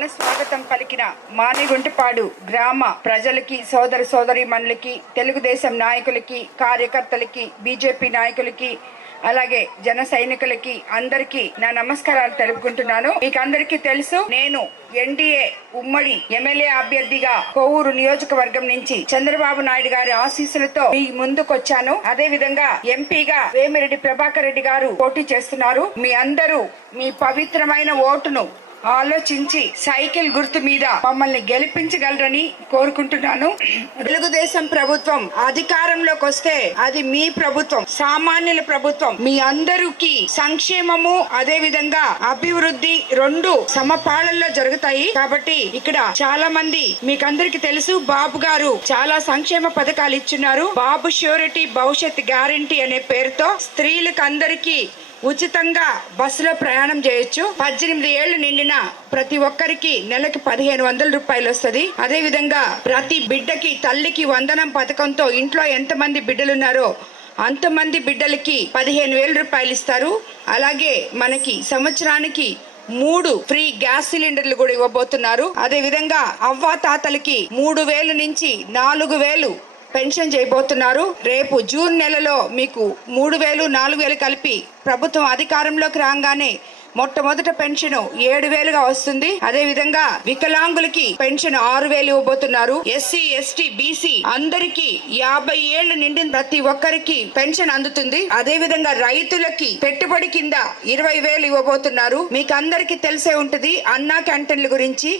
ఘన స్వాగతం పలికిన మానిగుంటపాడు గ్రామ ప్రజలకి, సోదర సోదరీమణులకి, తెలుగుదేశం నాయకులకి, కార్యకర్తలకి, బీజేపీ నాయకులకి, అలాగే జన సైనికులకి అందరికీ నా నమస్కారాలు తెలుపుకుంటున్నాను. మీకు అందరికీ తెలుసు, నేను ఎన్డీఏ ఉమ్మడి ఎమ్మెల్యే అభ్యర్థిగా కొవ్వూరు నియోజకవర్గం నుంచి చంద్రబాబు నాయుడు గారి ఆశీస్సులతో మీ ముందుకొచ్చాను. అదే విధంగా ఎంపీగా వేమిరెడ్డి ప్రభాకర్ రెడ్డి గారు పోటీ చేస్తున్నారు. మీ అందరూ మీ పవిత్రమైన ఓటును ఆలోచించి సైకిల్ గుర్తు మీద మమ్మల్ని గెలిపించగలరని కోరుకుంటున్నాను. తెలుగుదేశం ప్రభుత్వం అధికారంలోకి వస్తే అది మీ ప్రభుత్వం, సామాన్యుల ప్రభుత్వం. మీ అందరికి సంక్షేమము అదే విధంగా అభివృద్ధి రెండు సమపాళల్లో జరుగుతాయి. కాబట్టి ఇక్కడ చాలా మంది మీకందరికి తెలుసు, బాబు గారు చాలా సంక్షేమ పథకాలు ఇచ్చున్నారు. బాబు ష్యూరిటీ భవిష్యత్ గ్యారంటీ అనే పేరుతో స్త్రీలకు అందరికీ ఉచితంగా బస్సులో ప్రయాణం చేయొచ్చు. 18 ఏళ్లు నిండిన ప్రతి ఒక్కరికి నెలకి 1500 రూపాయలు వస్తుంది. అదే విధంగా ప్రతి బిడ్డకి తల్లికి వందనం పథకంతో ఇంట్లో ఎంతమంది బిడ్డలున్నారో అంతమంది బిడ్డలకి 15,000 రూపాయలు ఇస్తారు. అలాగే మనకి సంవత్సరానికి 3 ఫ్రీ గ్యాస్ సిలిండర్లు కూడా ఇవ్వబోతున్నారు. అదే విధంగా అవ్వ తాతలకి 3,000 నుంచి 4,000 పెన్షన్ చేయబోతున్నారు. రేపు జూన్ నెలలో మీకు 3,000, 4,000 కలిపి ప్రభుత్వం అధికారంలోకి రాగానే మొట్టమొదట పెన్షన్ 7,000గా వస్తుంది. అదే విధంగా వికలాంగులకి పెన్షన్ 6,000 ఇవ్వబోతున్నారు. ఎస్సీ, ఎస్టీ, బీసీ అందరికి 50 ఏళ్లు నిండిన ప్రతి ఒక్కరికి పెన్షన్ అందుతుంది. అదే విధంగా రైతులకి పెట్టుబడి కింద 20,000 ఇవ్వబోతున్నారు. మీకు అందరికి తెలిసే ఉంటది అన్నా క్యాంటీన్ల గురించి.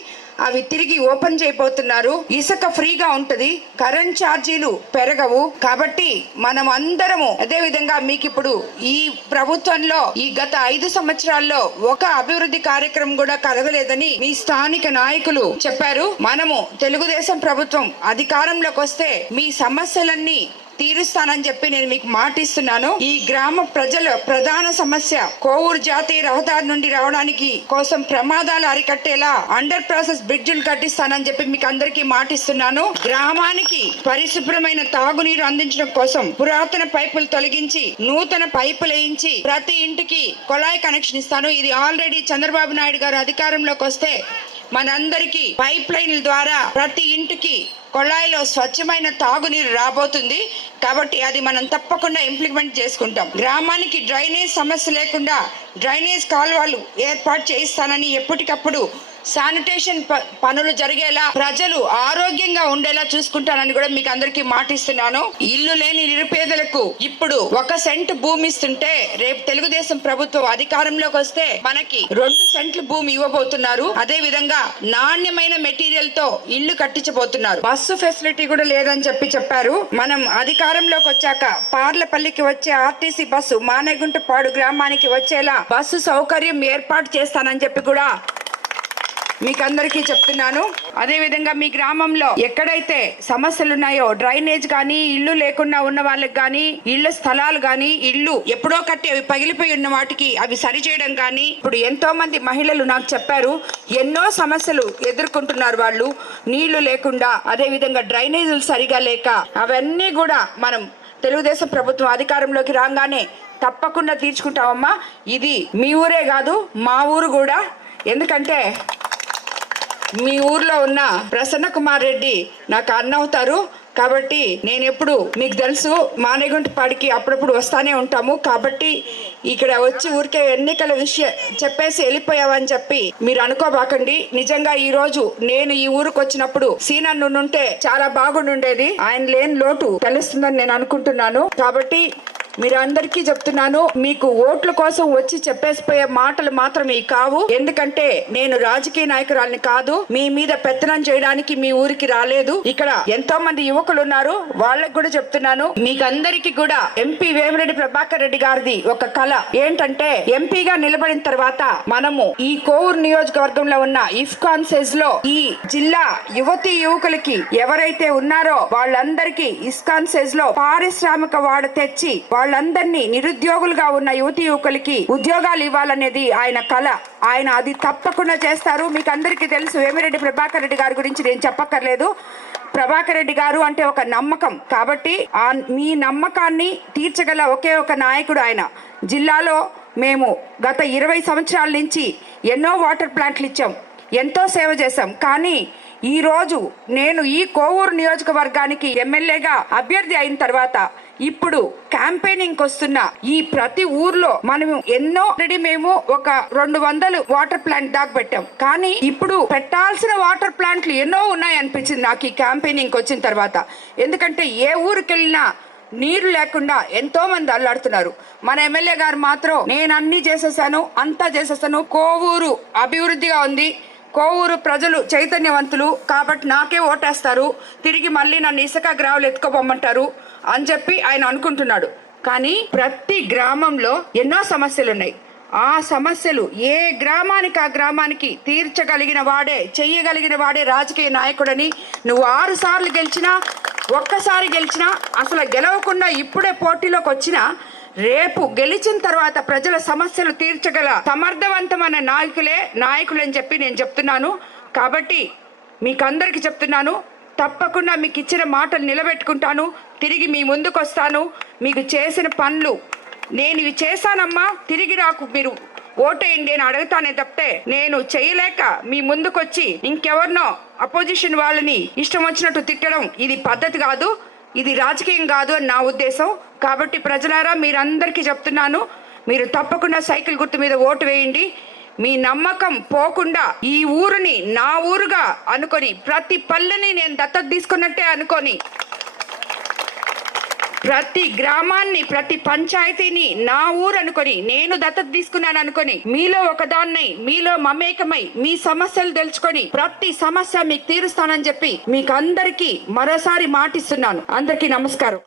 అవి తిరిగి ఓపెన్ చేయబోతున్నారు. ఇసుక ఫ్రీగా ఉంటది, కరెంట్ ఛార్జీలు పెరగవు. కాబట్టి మనం అందరము అదే విధంగా మీకు ఇప్పుడు ఈ ప్రభుత్వంలో ఈ గత 5 సంవత్సరాల్లో ఒక అభివృద్ధి కార్యక్రమం కూడా కలగలేదని మీ స్థానిక నాయకులు చెప్పారు. మనము తెలుగుదేశం ప్రభుత్వం అధికారంలోకి వస్తే మీ సమస్యలన్నీ తీరుస్తానని చెప్పి నేను మీకు మాటిస్తున్నాను. ఈ గ్రామ ప్రజల ప్రధాన సమస్య కోవూరు జాతీయ రహదారి నుండి రావడానికి కోసం ప్రమాదాలు అరికట్టేలా అండర్ ప్రాసెస్ బ్రిడ్జిలు కట్టిస్తానని చెప్పి మీకు అందరికీ మాటిస్తున్నాను. గ్రామానికి పరిశుభ్రమైన తాగునీరు అందించడం కోసం పురాతన పైపులు తొలగించి నూతన పైపులు వేయించి ప్రతి ఇంటికి కొళాయి కనెక్షన్ ఇస్తాను. ఇది ఆల్రెడీ చంద్రబాబు నాయుడు గారు అధికారంలోకి వస్తే మనందరికీ పైప్ లైన్ల ద్వారా ప్రతి ఇంటికి కొళాయిలో స్వచ్ఛమైన తాగునీరు రాబోతుంది. కాబట్టి అది మనం తప్పకుండా ఇంప్లిమెంట్ చేసుకుంటాం. గ్రామానికి డ్రైనేజ్ సమస్య లేకుండా డ్రైనేజ్ కాలువలు ఏర్పాటు చేయిస్తానని, ఎప్పటికప్పుడు శానిటేషన్ పనులు జరిగేలా ప్రజలు ఆరోగ్యంగా ఉండేలా చూసుకుంటానని కూడా మీకు అందరికీ మాటిస్తున్నాను. ఇల్లు లేని నిరుపేదలకు ఇప్పుడు 1 సెంటు భూమి ఇస్తుంటే రేపు తెలుగుదేశం ప్రభుత్వం అధికారంలోకి వస్తే మనకి 2 సెంట్లు భూమి ఇవ్వబోతున్నారు. అదే విధంగా నాణ్యమైన మెటీరియల్ తో ఇల్లు కట్టించబోతున్నారు. బస్సు ఫెసిలిటీ కూడా లేదని చెప్పారు. మనం అధికారంలోకి వచ్చాక పార్లపల్లికి వచ్చే ఆర్టీసీ బస్సు మానేగుంటపాడు గ్రామానికి వచ్చేలా బస్సు సౌకర్యం ఏర్పాటు చేస్తానని చెప్పి కూడా మీకు అందరికీ చెప్తున్నాను. అదే విధంగా మీ గ్రామంలో ఎక్కడైతే సమస్యలు ఉన్నాయో డ్రైనేజ్ గానీ, ఇల్లు లేకుండా ఉన్న వాళ్ళకి గానీ, ఇళ్ల స్థలాలు గానీ, ఇల్లు ఎప్పుడో కట్టి అవి పగిలిపోయి ఉన్న వాటికి అవి సరిచేయడం గానీ, ఇప్పుడు ఎంతో మంది మహిళలు నాకు చెప్పారు ఎన్నో సమస్యలు ఎదుర్కొంటున్నారు వాళ్ళు, నీళ్లు లేకుండా, అదే విధంగా డ్రైనేజీలు సరిగా లేక. అవన్నీ కూడా మనం తెలుగుదేశం ప్రభుత్వం అధికారంలోకి రాగానే తప్పకుండా తీర్చుకుంటామమ్మా. ఇది మీ ఊరే కాదు, మా ఊరు కూడా. ఎందుకంటే మీ ఊర్లో ఉన్న ప్రసన్న కుమార్ రెడ్డి నాకు అన్న అవుతారు. కాబట్టి నేను ఎప్పుడు మీకు తెలుసు మానేగుంటపాడికి అప్పుడప్పుడు వస్తానే ఉంటాము. కాబట్టి ఇక్కడ వచ్చి ఊరికే ఎన్నికల విషయం చెప్పేసి వెళ్ళిపోయావని చెప్పి మీరు అనుకోబాకండి. నిజంగా ఈ రోజు నేను ఈ ఊరికి వచ్చినప్పుడు సీనన్ను ఉంటే చాలా బాగుండేది. ఆయన లేని లోటు తెలుస్తుందని నేను అనుకుంటున్నాను. కాబట్టి మీరు అందరికీ చెప్తున్నాను, మీకు ఓట్ల కోసం వచ్చి చెప్పేసిపోయే మాటలు మాత్రమే కావు. ఎందుకంటే నేను రాజకీయ నాయకురాలిని కాదు, మీ మీద పెత్తనం చేయడానికి మీ ఊరికి రాలేదు. ఇక్కడ ఎంతో మంది యువకులు ఉన్నారు, వాళ్ళకి కూడా చెప్తున్నాను. మీకు అందరికీ కూడా ఎంపీ వేమిరెడ్డి ప్రభాకర్ రెడ్డి గారిది ఒక కళ ఏంటంటే, ఎంపీగా నిలబడిన తర్వాత మనము ఈ కోవూరు నియోజకవర్గంలో ఉన్న ఇఫ్కాన్ సెజ్ లో ఈ జిల్లా యువతీ యువకులకి ఎవరైతే ఉన్నారో వాళ్ళందరికీ ఇస్కాన్ సెజ్ లో పారిశ్రామిక వాడ తెచ్చి వాళ్ళందరినీ నిరుద్యోగులుగా ఉన్న యువతి యువకులకి ఉద్యోగాలు ఇవ్వాలనేది ఆయన కళ. ఆయన అది తప్పకుండా చేస్తారు. మీకు అందరికీ తెలుసు, వేమిరెడ్డి ప్రభాకర్ రెడ్డి గారి గురించి నేను చెప్పక్కర్లేదు. ప్రభాకర్ రెడ్డి గారు అంటే ఒక నమ్మకం. కాబట్టి మీ నమ్మకాన్ని తీర్చగల ఒకే ఒక నాయకుడు ఆయన. జిల్లాలో మేము గత 20 సంవత్సరాల నుంచి ఎన్నో వాటర్ ప్లాంట్లు ఇచ్చాం. ఎంతో సేవ చేశాం. కానీ ఈ రోజు నేను ఈ కోవూరు నియోజకవర్గానికి ఎమ్మెల్యేగా అభ్యర్థి అయిన తర్వాత ఇప్పుడు క్యాంపెయినింగ్ వస్తున్న ఈ ప్రతి ఊర్లో మనం ఎన్నో ఆల్రెడీ మేము ఒక 200 వాటర్ ప్లాంట్ దాకా పెట్టాం. కానీ ఇప్పుడు పెట్టాల్సిన వాటర్ ప్లాంట్లు ఎన్నో ఉన్నాయి అనిపించింది నాకు ఈ క్యాంపెయినింగ్ వచ్చిన తర్వాత. ఎందుకంటే ఏ ఊరికి వెళ్ళినా నీరు లేకుండా ఎంతో మంది అల్లాడుతున్నారు. మన ఎమ్మెల్యే గారు మాత్రం నేను అన్ని చేసేసాను, అంతా చేసేసాను, కోవూరు అభివృద్ధిగా ఉంది, కోవూరు ప్రజలు చైతన్యవంతులు కాబట్టి నాకే ఓటేస్తారు, తిరిగి మళ్ళీ నన్ను ఇసుక గ్రావులు ఎత్తుకోబొమ్మంటారు అని చెప్పి ఆయన అనుకుంటున్నాడు. కానీ ప్రతి గ్రామంలో ఎన్నో సమస్యలు ఉన్నాయి. ఆ సమస్యలు ఏ గ్రామానికి ఆ గ్రామానికి తీర్చగలిగిన వాడే, చెయ్యగలిగిన వాడే రాజకీయ నాయకుడని. నువ్వు 6 సార్లు గెలిచినా, ఒక్కసారి గెలిచినా, అసలు గెలవకుండా ఇప్పుడే పోటీలోకి వచ్చినా, రేపు గెలిచిన తర్వాత ప్రజల సమస్యలు తీర్చగల సమర్థవంతమైన నాయకులు అని చెప్పి నేను చెప్తున్నాను. కాబట్టి మీకందరికి చెప్తున్నాను, తప్పకుండా మీకు ఇచ్చిన మాటలు నిలబెట్టుకుంటాను, తిరిగి మీ ముందుకు వస్తాను. మీకు చేసిన పనులు నేను ఇవి చేశానమ్మా, తిరిగి నాకు మీరు ఓటేయండి అని అడుగుతానే తప్పితే నేను చేయలేక మీ ముందుకొచ్చి ఇంకెవరినో అపోజిషన్ వాళ్ళని ఇష్టం వచ్చినట్టు తిట్టడం ఇది పద్ధతి కాదు, ఇది రాజకీయం కాదు అని నా ఉద్దేశం. కాబట్టి ప్రజలారా మీరందరికీ చెప్తున్నాను, మీరు తప్పకుండా సైకిల్ గుర్తు మీద ఓటు వేయండి. మీ నమ్మకం పోకుండా ఈ ఊరిని నా ఊరుగా అనుకొని, ప్రతి పల్లెని నేను దత్తత తీసుకున్నట్టే అనుకొని, ప్రతి గ్రామాన్ని, ప్రతి పంచాయతీని నా ఊరు అనుకొని, నేను దత్తత తీసుకున్నాను అనుకొని, మీలో ఒకదాన్ని, మీలో మమేకమై మీ సమస్యలు తెలుసుకొని ప్రతి సమస్య మీకు తీరుస్తానని చెప్పి మీకు అందరికీ మరోసారి మాటిస్తున్నాను. అందరికీ నమస్కారం.